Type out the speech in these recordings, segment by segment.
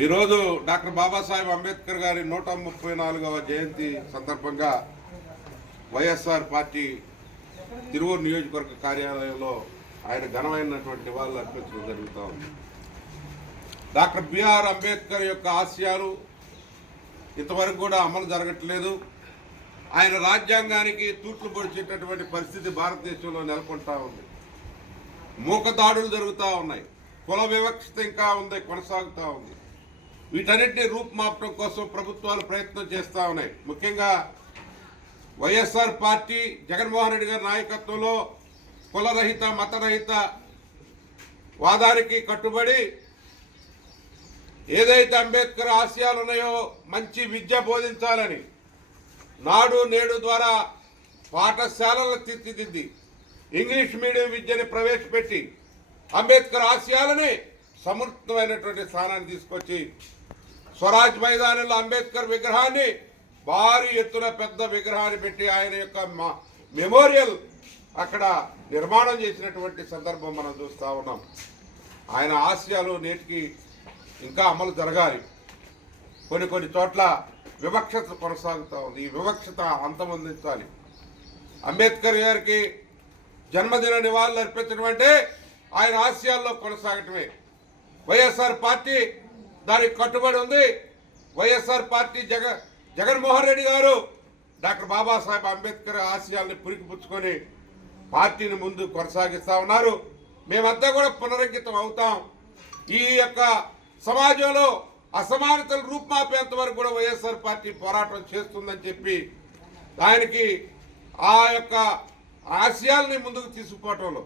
ఈరోజు డాక్టర్ బాబాసాహెబ్ అంబేద్కర్ గారి నూట ముప్పై నాలుగవ జయంతి సందర్భంగా వైఎస్ఆర్ పార్టీ తిరువూరు నియోజకవర్గ కార్యాలయంలో ఆయన ఘనమైనటువంటి నివాళులు అర్పించడం జరుగుతూ ఉంది. డాక్టర్ బిఆర్ అంబేద్కర్ యొక్క ఆశయాలు ఇంతవరకు కూడా అమలు జరగట్లేదు. ఆయన రాజ్యాంగానికి తూట్లు పొడిచేటటువంటి పరిస్థితి భారతదేశంలో నెలకొంటా ఉంది. మూకదాడులు జరుగుతూ ఉన్నాయి. కుల వివక్షత ఇంకా ఉంది కొనసాగుతూ ఉంది. వీటన్నిటిని రూపుమాపడం కోసం ప్రభుత్వాలు ప్రయత్నం చేస్తూ ఉన్నాయి. ముఖ్యంగా వైఎస్ఆర్ పార్టీ జగన్మోహన్ రెడ్డి గారి నాయకత్వంలో కులరహిత మతరహిత వాదానికి కట్టుబడి ఏదైతే అంబేద్కర్ ఆశయాలు ఉన్నాయో మంచి విద్య బోధించాలని నాడు నేడు ద్వారా పాఠశాలలు తీర్చిదిద్ది ఇంగ్లీష్ మీడియం విద్యని ప్రవేశపెట్టి అంబేద్కర్ ఆశయాలని సమర్థమైనటువంటి స్థానాన్ని తీసుకొచ్చి స్వరాజ్ మైదానంలో అంబేద్కర్ విగ్రహాన్ని భారీ ఎత్తున పెద్ద విగ్రహాన్ని పెట్టి ఆయన యొక్క మ- మెమోరియల్ అక్కడ నిర్మాణం చేసినటువంటి సందర్భం మనం చూస్తూ ఉన్నాం. ఆయన ఆశయాలు నేటికి ఇంకా అమలు జరగాలి. కొన్ని కొన్ని చోట్ల వివక్షత కొనసాగుతూ ఉంది. ఈ వివక్షత అంతమొందించాలి. అంబేద్కర్ గారికి జన్మదిన నివాళులు అర్పించడం అంటే ఆయన ఆశయాల్లో కొనసాగటమే. వైఎస్ఆర్ పార్టీ దానికి కట్టుబడి ఉంది వైఎస్ఆర్ పార్టీ జగ జగన్మోహన్ రెడ్డి గారు. డాక్టర్ బాబాసాహెబ్ అంబేద్కర్ ఆశయాల్ని పురికిపుచ్చుకొని పార్టీని ముందు కొనసాగిస్తూ ఉన్నారు. మేమంతా కూడా పునరంకితం అవుతాం. ఈ యొక్క సమాజంలో అసమానతలు రూపుమాపేంత వరకు కూడా వైఎస్ఆర్ పార్టీ పోరాటం చేస్తుందని చెప్పి దానికి ఆ యొక్క ఆశయాల్ని ముందుకు తీసుకుపోవటంలో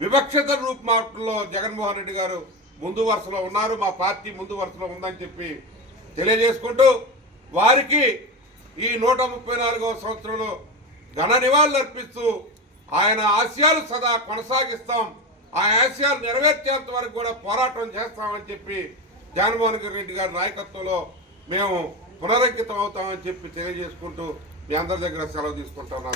వివక్షత రూపుమాపంలో జగన్మోహన్ రెడ్డి గారు ముందు వరుసలో ఉన్నారు మా పార్టీ ముందు వరుసలో ఉందని చెప్పి తెలియజేసుకుంటూ వారికి ఈ నూట ముప్పై నాలుగవ సంవత్సరంలో ఘన నివాళులు అర్పిస్తూ ఆయన ఆశయాలు సదా కొనసాగిస్తాం. ఆ ఆశయాలు నెరవేర్చేంత వరకు కూడా పోరాటం చేస్తామని చెప్పి జగన్మోహన్ రెడ్డి గారి నాయకత్వంలో మేము పునరంకితం అవుతామని చెప్పి తెలియజేసుకుంటూ మీ అందరి దగ్గర సెలవు తీసుకుంటున్నాను